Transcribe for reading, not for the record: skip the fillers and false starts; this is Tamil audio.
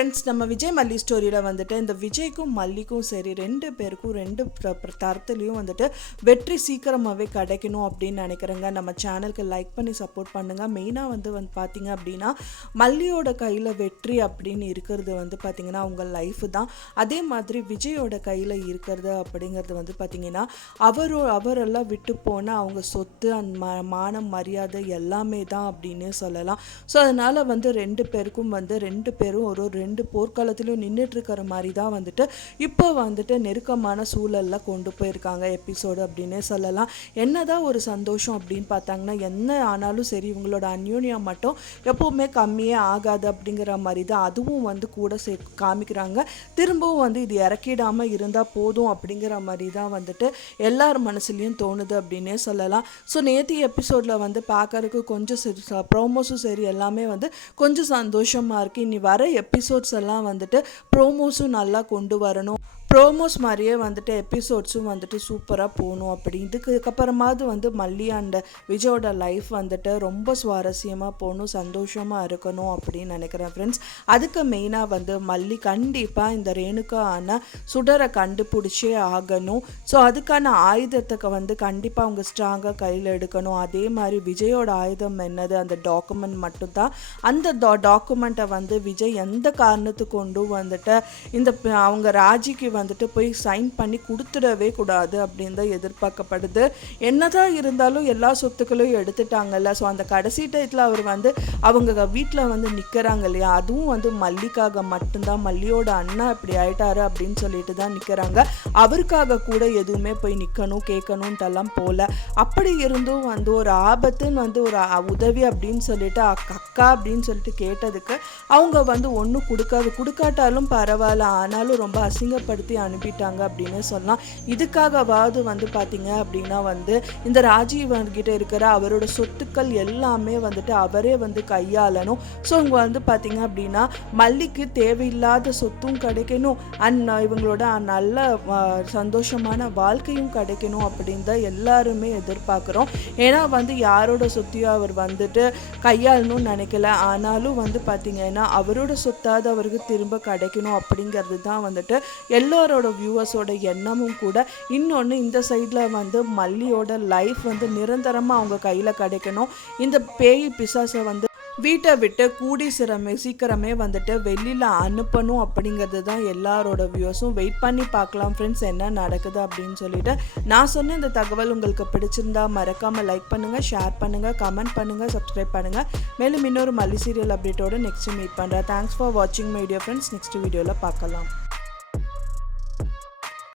ஃப்ரெண்ட்ஸ், நம்ம விஜய் மல்லி ஸ்டோரியில் வந்துட்டு இந்த விஜய்க்கும் மல்லிக்கும் சரி 2 பேருக்கும் 2 தரத்துலேயும் வந்துட்டு வெற்றி சீக்கிரமாகவே கிடைக்கணும் அப்படின்னு நினைக்கிறேங்க. நம்ம சேனலுக்கு லைக் பண்ணி சப்போர்ட் பண்ணுங்கள். மெயினாக வந்து பார்த்தீங்க அப்படின்னா மல்லியோட கையில் வெற்றி அப்படின்னு இருக்கிறது வந்து பார்த்திங்கன்னா அவங்க லைஃப் தான். அதே மாதிரி விஜயோட கையில் இருக்கிறது அப்படிங்கிறது வந்து பார்த்திங்கன்னா அவரெல்லாம் விட்டு போனால் அவங்க சொத்து மானம் மரியாதை எல்லாமே தான் அப்படின்னு சொல்லலாம். ஸோ அதனால் வந்து 2 பேருக்கும் வந்து 2 பேரும் ஒரு 2 போர்க்காலத்திலும் நின்றுட்டு இருக்கிற மாதிரி தான் வந்துட்டு இப்போ வந்துட்டு நெருக்கமான சூழலில் கொண்டு போயிருக்காங்க எபிசோடு அப்படின்னே சொல்லலாம். என்னதான் ஒரு சந்தோஷம் அப்படின்னு பார்த்தாங்கன்னா என்ன ஆனாலும் சரி இவங்களோட அந்யோன்யம் மட்டும் எப்போவுமே கம்மியே ஆகாது அப்படிங்கிற மாதிரி தான் அதுவும் வந்து கூட காமிக்கிறாங்க. திரும்பவும் வந்து இது இறக்கிடாமல் இருந்தால் போதும் அப்படிங்கிற மாதிரி தான் வந்துட்டு எல்லார் மனசுலையும் தோணுது அப்படின்னே சொல்லலாம். ஸோ நேற்று எபிசோடில் வந்து பார்க்கறதுக்கு கொஞ்சம் ப்ரோமோஸும் சரி எல்லாமே வந்து கொஞ்சம் சந்தோஷமாக இருக்குது. இனி வர எபிசோட்ஸ் எல்லாம் வந்துட்டு ப்ரோமோஸும் நல்லா கொண்டு வரணும். ப்ரோமோஸ் மாதிரியே வந்துட்டு எபிசோட்ஸும் வந்துட்டு சூப்பராக போகணும். அப்படி இதுக்கப்புறமாவது வந்து மல்லி அண்ட் விஜயோட லைஃப் வந்துட்டு ரொம்ப சுவாரஸ்யமாக போகணும், சந்தோஷமாக இருக்கணும் அப்படின்னு நினைக்கிறேன் ஃப்ரெண்ட்ஸ். அதுக்கு மெயினாக வந்து மல்லி கண்டிப்பாக இந்த ரேணுகா சுடரை கண்டுபிடிச்சே ஆகணும். ஸோ அதுக்கான ஆயுதத்துக்கு வந்து கண்டிப்பாக அவங்க ஸ்ட்ராங்காக கையில் எடுக்கணும். அதே மாதிரி விஜயோட ஆயுதம் என்னது, அந்த டாக்குமெண்ட் மட்டும்தான். அந்த டாக்குமெண்ட்டை வந்து விஜய் எந்த காரணத்துக்கு கொண்டும் வந்துட்டு இந்த அவங்க ராஜிக்கு வந்துட்டு போய் சைன் பண்ணி கொடுத்துடவே கூடாது அப்படின்னு தான் எதிர்பார்க்கப்படுது. என்னதான் இருந்தாலும் எல்லா சொத்துக்களையும் எடுத்துட்டாங்கல்ல. ஸோ அந்த கடைசி டயத்தில் அவர் வந்து அவங்க வீட்டில் வந்து நிற்கிறாங்க இல்லையா, அதுவும் வந்து மல்லிக்காக மட்டும்தான். மல்லியோட அண்ணா இப்படி ஆயிட்டாரு அப்படின்னு சொல்லிட்டு தான் நிற்கிறாங்க. அவருக்காக கூட எதுவுமே போய் நிற்கணும் கேட்கணுன்ட்டெல்லாம் போல. அப்படி இருந்தும் வந்து ஒரு ஆபத்துன்னு வந்து ஒரு உதவி அப்படின்னு சொல்லிட்டு அக்கா அப்படின்னு சொல்லிட்டு கேட்டதுக்கு அவங்க வந்து ஒன்றும் கொடுக்காட்டாலும் பரவாயில்ல, ஆனாலும் ரொம்ப அசிங்கப்படுத்தி அனுப்பிட்டாங்க அப்படின்னு சொல்லலாம். இதுக்காகவாவது வந்து பார்த்தீங்க அப்படின்னா வந்து இந்த ராஜீவ் கிட்ட இருக்கிற அவரோட சொத்துக்கள் எல்லாமே வந்துட்டு அவரே வந்து கையாளணும். ஸோ இவங்க வந்து பார்த்தீங்க அப்படின்னா மல்லிக்கு தேவையில்லாத சொத்தும் கிடைக்கணும் அண்ட் இவங்களோட நல்ல சந்தோஷமான வாழ்க்கையும் கிடைக்கணும் அப்படின்னு தான் எல்லாருமே எதிர்பார்க்குறோம். ஏன்னா வந்து யாரோட சொத்தையும் அவர் வந்துட்டு கையாளணும்னு நினைக்கல, ஆனாலும் வந்து பார்த்தீங்கன்னா அவரோட சொத்தாவது அவருக்கு திரும்ப கிடைக்கணும் அப்படிங்கிறது தான் வந்துட்டு எல்லாரோட வியூவர்ஸோட எண்ணமும் கூட. இன்னொன்று இந்த சைடில் வந்து மல்லியோட லைஃப் வந்து நிரந்தரமாக அவங்க கையில் கிடைக்கணும். இந்த பேய் பிசாசை வந்து வீட்டை விட்டு கூடி சீக்கிரமே வந்துட்டு வெளியில் அனுப்பணும் அப்படிங்கிறது தான் எல்லாரோட வியூஸும். வெயிட் பண்ணி பார்க்கலாம் ஃப்ரெண்ட்ஸ் என்ன நடக்குது அப்படின்னு சொல்லிட்டு. நான் சொன்ன இந்த தகவல் உங்களுக்கு பிடிச்சிருந்தா மறக்காமல் லைக் பண்ணுங்கள், ஷேர் பண்ணுங்கள், கமெண்ட் பண்ணுங்கள், சப்ஸ்கிரைப் பண்ணுங்கள். மேலும் இன்னொரு மல்லி சீரியல் அப்டேட்டோடு நெக்ஸ்ட்டு மீட் பண்ணுறேன். தேங்க்ஸ் ஃபார் வாட்சிங் மை டியர் ஃப்ரெண்ட்ஸ். நெக்ஸ்ட் வீடியோவில் பார்க்கலாம்.